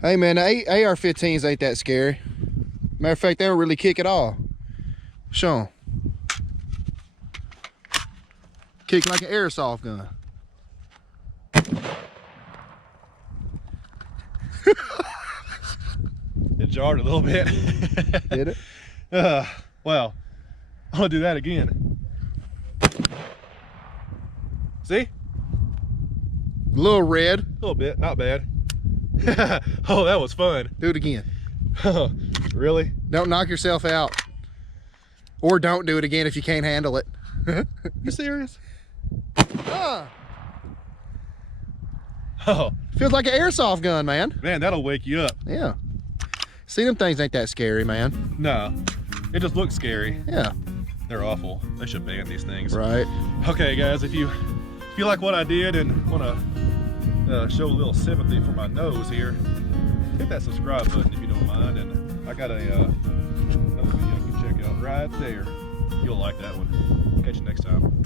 Hey man, the AR-15s ain't that scary. Matter of fact, they don't really kick at all. Show 'em. Kick like an airsoft gun. It jarred a little bit. Did it? Well, I'm gonna do that again. See? A little red. A little bit, not bad. Oh, that was fun. Do it again. Really? Don't knock yourself out. Or don't do it again if you can't handle it. You serious? Oh, feels like an airsoft gun, man. Man, that'll wake you up. Yeah. See, them things ain't that scary, man. No, it just looks scary. Yeah. They're awful. They should ban these things. Right. Okay, guys, if you like what I did and want to show a little sympathy for my nose here, hit that subscribe button if you don't mind. And I got another video you can check out right there. You'll like that one. Catch you next time.